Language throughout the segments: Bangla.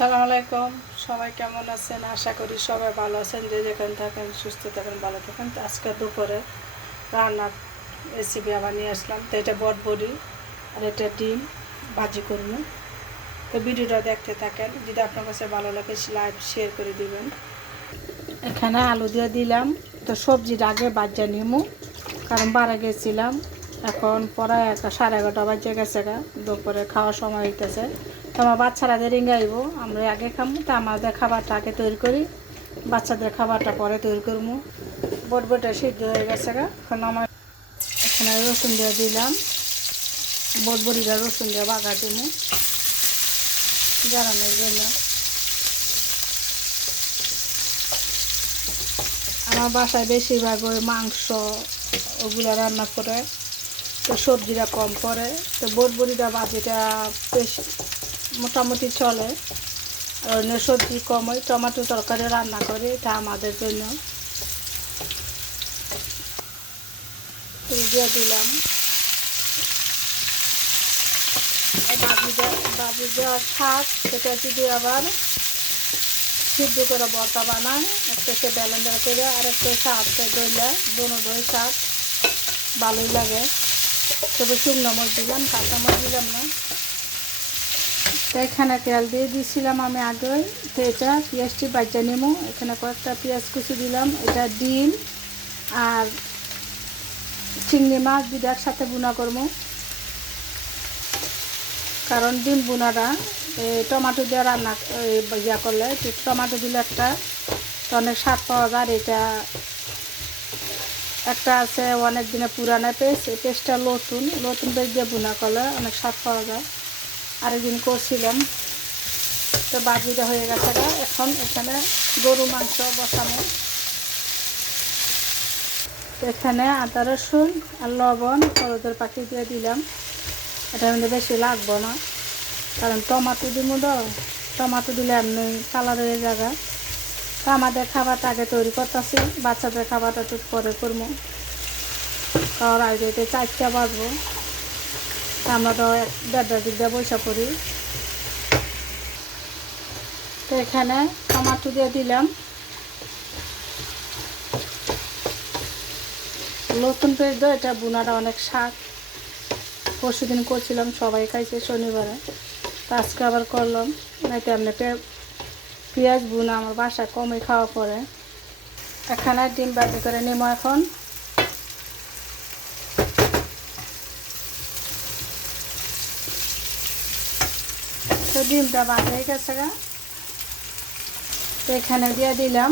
আসসালামু আলাইকুম। সবাই কেমন আছেন? আশা করি সবাই ভালো আছেন। যে যেখানে থাকেন, সুস্থ থাকেন, ভালো থাকেন। তো আজকে দুপুরে রান্নার রেসিপি আবার নিয়ে আসলাম। তো এটা বটবড়ি আর এটা ডিম ভাজি করব। তো ভিডিওটা দেখতে থাকেন। যদি আপনার কাছে ভালো লাগে লাইভ শেয়ার করে দিবেন। এখানে আলু দিয়ে দিলাম। তো সবজির আগে বাজ্যা নিমু, কারণ বাড়া গেছিলাম। এখন পড়ায় একটা সাড়ে এগারোটা বাজে গেছে গা। দুপুরে খাওয়ার সময় হইতেছে। তো আমার বাচ্চারাদের রিঙ্গাইব, আমরা আগে খামু, তা আমাদের খাবারটা আগে তৈরি করি, বাচ্চাদের খাবারটা পরে তৈরি করব বটবটা সিদ্ধ হয়ে গেছে গা, এখন আমার এখানে রসুন দিয়ে দিলাম বটবড়িটা রসুন দিয়ে বাগা দিব জ্বালানোর জন্য। আমার বাসায় বেশিরভাগ ওই মাংস, ওগুলো রান্না করে, তো সবজিটা কম করে তো বটবড়িটা বাজিটা বেশ মোটামুটি চলে। আর অন্য সবজি কম হয়, টমেটো তরকারি রান্না করে, এটা আমাদের জন্য। দিলাম। দেওয়ার শাক সেটা যদি আবার সিদ্ধ করে বর্তা বানায় একটা সে ব্যালেন্ডার করে আর একটা শাক দইলে দোনো দই শাক, ভালোই লাগে। তবে শুকনো মরিচ দিলাম, কাঁচা মরিচ দিলাম না। তো এখানে তেল দিয়ে দিয়েছিলাম আমি আগে। তো এটা পেঁয়াজটি বাচ্চা নেব। এখানে কয়েকটা পেঁয়াজ কুচি দিলাম। এটা ডিম আর চিংড়ি মাছ দুটো একসাথে বুনা করব। কারণ ডিম বুনাটা টমাটো দিয়ে রান্না ইয়া করলে টমাটো দিলে একটা তো অনেক স্বাদ পাওয়া যায়। এটা একটা আছে অনেক দিনে পুরানো পেস্ট। এই পেস্টটা নতুন নতুন পেস্ট দিয়ে বুনা করলে অনেক স্বাদ পাওয়া যায়। আরেকদিন করছিলাম। তো বাজিটা হয়ে গেছে এখন এখানে গরু মাংস বসানো এখানে আদা, রসুন আর লবণ, হলুদের পাখি দিয়ে দিলাম। এটা মধ্যে বেশি লাগবো না, কারণ টমাটো দিব তো। টমাটো দিলে এমনি কালার হয়ে যাবে। তো আমাদের খাবারটা আগে তৈরি করতেছি। বাচ্চাদের খাবারটা একটু পরে করব। কারণ আগে চারটা বাজবো। তা আমরা তো দেড়টার দিক দিয়ে বৈশা করি। তো এখানে টমাটো দিয়ে দিলাম। নতুন তো এটা বুনাটা অনেক শাক। পরশু দিন করছিলাম, সবাই খাইছে শনিবারে। তো আজকে আবার করলাম নাইতে এমনি পেঁয়াজ বুনা আমার বাসায় কমে খাওয়া পরে। এখানে ডিম বাজি করে নেব এখন। ডিমটা বাজে হয়ে গেছে গা। তো এখানে দিয়ে দিলাম।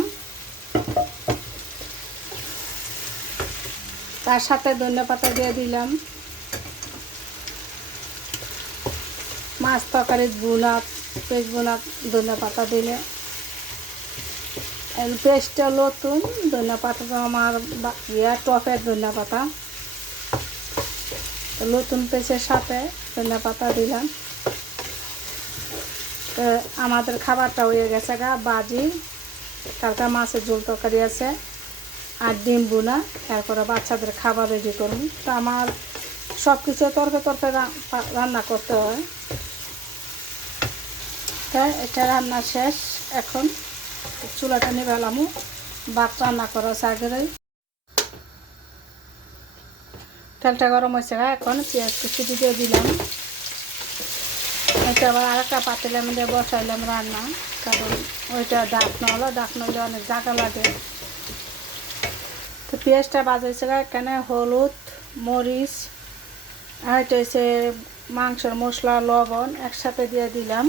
তার সাথে ধনে পাতা দিয়ে দিলাম। মাছ তরকারি বুনা পেস্ট বোনা ধনে পাতা দিলে। পেস্টটা নতুন ধনে পাতাটা আমার ইয়া টপের ধনে পাতা। নতুন পেস্টের সাথে ধনে পাতা দিলাম। আমাদের খাবারটা হয়ে গেছে গা, বাজি কালকা মাছের ঝোল তরকারি আছে আর ডিম বুনা তারপরে বাচ্চাদের খাবার রেডি করুন তো আমার সব কিছু তরকারি তরকারি রান্না করতে হয়। তাই এটা রান্না শেষ, এখন চুলাটা নিয়ে বেলামু ভাত রান্না করা আগেরই তেলটা গরম হয়েছে এখন পেঁয়াজ কুচি দিয়ে দিলাম। এটা আবার আর একটা পাতিলের মধ্যে বসাইলাম রান্না, কারণ ওইটা ডাকনো হলো ডাকনো হলে অনেক জায়গা লাগে। তো পেঁয়াজটা বাজাইছে এখানে, হলুদ, মরিচ, আর এটা মাংসের মশলা, লবণ একসাথে দিয়ে দিলাম।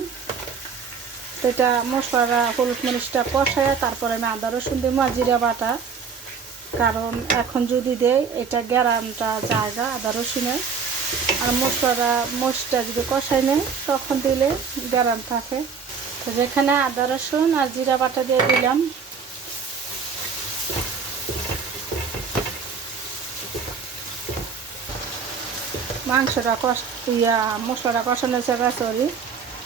তো এটা মশলাটা হলুদ মরিচটা কষায় তারপরে আমি আদা, রসুন আর জিরা বাটা। কারণ এখন যদি দেয় এটা গ্যারামটা জায়গা আদা, রসুনের। আর মশলাটা মরিচটা যদি কষাই নেয় তখন দিলে গ্যারাম থাকে। তো যেখানে আদা, রসুন আর জিরা বাটা দিয়ে দিলাম। মাংসটা কষ, ইয়া, মশলাটা কষানো জায়গা সরি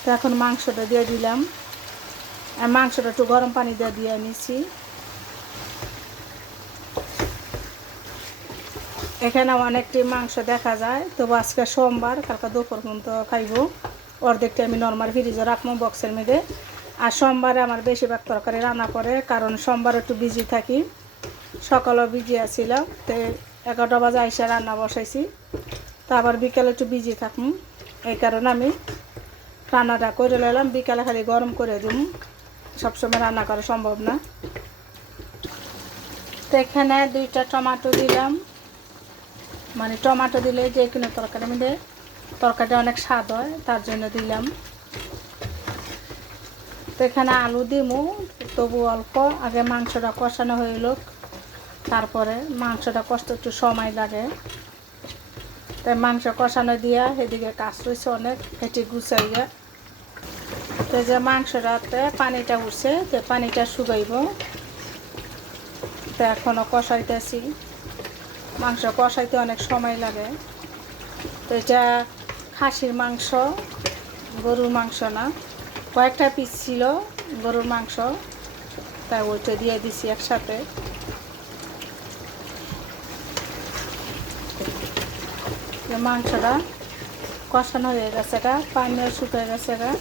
তো এখন মাংসটা দিয়ে দিলাম। আর মাংসটা একটু গরম পানি দিয়ে দিয়ে নিছি। এখানে অনেকটি মাংস দেখা যায়। তবু আজকে সোমবার, কালকে দুপুর পর্যন্ত খাইব। অর্ধেকটা আমি নর্মাল ফ্রিজে রাখব বক্সের মধ্যে। আর সোমবারে আমার বেশিরভাগ তরকারি রান্না করে, কারণ সোমবার একটু বিজি থাকি। সকালেও বিজি আছিলাম, তো এগারোটা বাজে আইসা রান্না বসাইছি। তা আবার বিকেলে একটু বিজি থাকুন এই কারণে আমি রান্নাটা করে নিলাম বিকালে খালি গরম করে দিম সবসময় রান্না করা সম্ভব না। তো এখানে দুইটা টমাটো দিলাম। মানে টমেটো দিলে যে কোনো তরকারি মধ্যে তরকারিটা অনেক স্বাদ হয়, তার জন্য দিলাম। তো এখানে আলু দিমু, তবু অল্প। আগে মাংসটা কষানো হইল। তারপরে মাংসটা কষতে একটু সময় লাগে। তাই মাংস কষানো দিয়া সেদিকে কাজ রয়েছে অনেক, হেঁটে গুছাইয়া। তো যে মাংসটাতে পানিটা উঠছে, তো পানিটা শুকাইব। তো এখনও কষাইতেছি। মাংস কষাইতে অনেক সময় লাগে। তো এটা খাসির মাংস, গরুর মাংস না। কয়েকটা পিস ছিল গরুর মাংস, তাই ওইটা দিয়ে দিছি একসাথে। মাংসটা কষানো হয়ে গেছে এটা, পানিও শুকিয়ে গেছে এটা।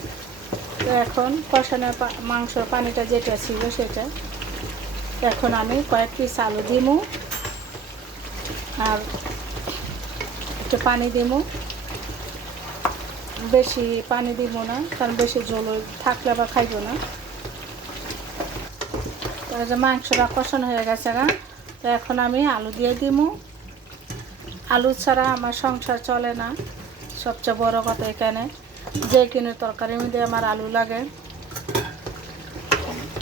তো এখন কষানো মাংস পানিটা যেটা ছিল সেটা। এখন আমি কয়েক পিস আলু দিমু। আর একটু পানি দিমু। বেশি পানি দিব না, কারণ বেশি জল থাকলে আবার খাইব না। তো এই যে মাংসটা কষানো হয়ে গেছে গা তো এখন আমি আলু দিয়ে দিমু। আলু ছাড়া আমার সংসার চলে না, সবচেয়ে বড় কথা এখানে। যে কিনে তরকারির মধ্যে আমার আলু লাগে,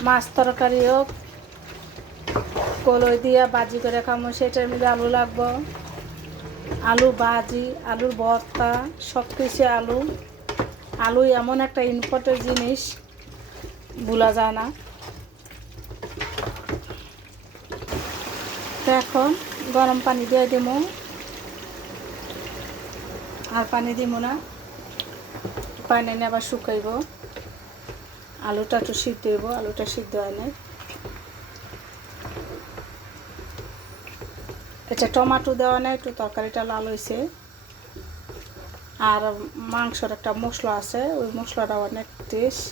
মাছ তরকারি হোক কলই দিয়ে বাজি করে খামো, সেটার মধ্যে আলু লাগবো। আলু ভাজি আলুর ভর্তা সব কিছু আলু। আলু এমন একটা ইম্পর্টেন্ট জিনিস, ভোলা যায় না। তো এখন গরম পানি দিয়ে দিব আর পানি দিব না। পানি নিয়ে আবার শুকাইব। আলুটা একটু সিদ্ধ হইব, আলুটা সিদ্ধ হয় না এটা টমাটো দেওয়া নেই, একটু তরকারিটা লাল হয়েছে। আর মাংসর একটা মশলা আছে, ওই মশলাটা অনেক টেস্ট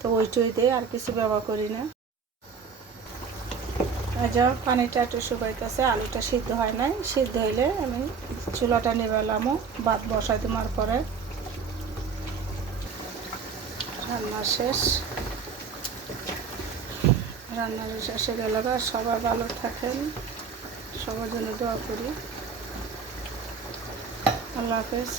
তো ওইটাই দিয়ে আর কিছু ব্যবহার করি না। যে, পানিটা একটু শুকাইতেছে আলুটা সিদ্ধ হয় নাই। সিদ্ধ হইলে আমি চুলাটা নিবেলামও ভাত বসাই তোমার পরে। রান্না শেষ। রান্নার শেষে গেলে বা সবাই ভালো থাকেন। সবার জন্য দোয়া করি। আল্লাহ হাফেজ।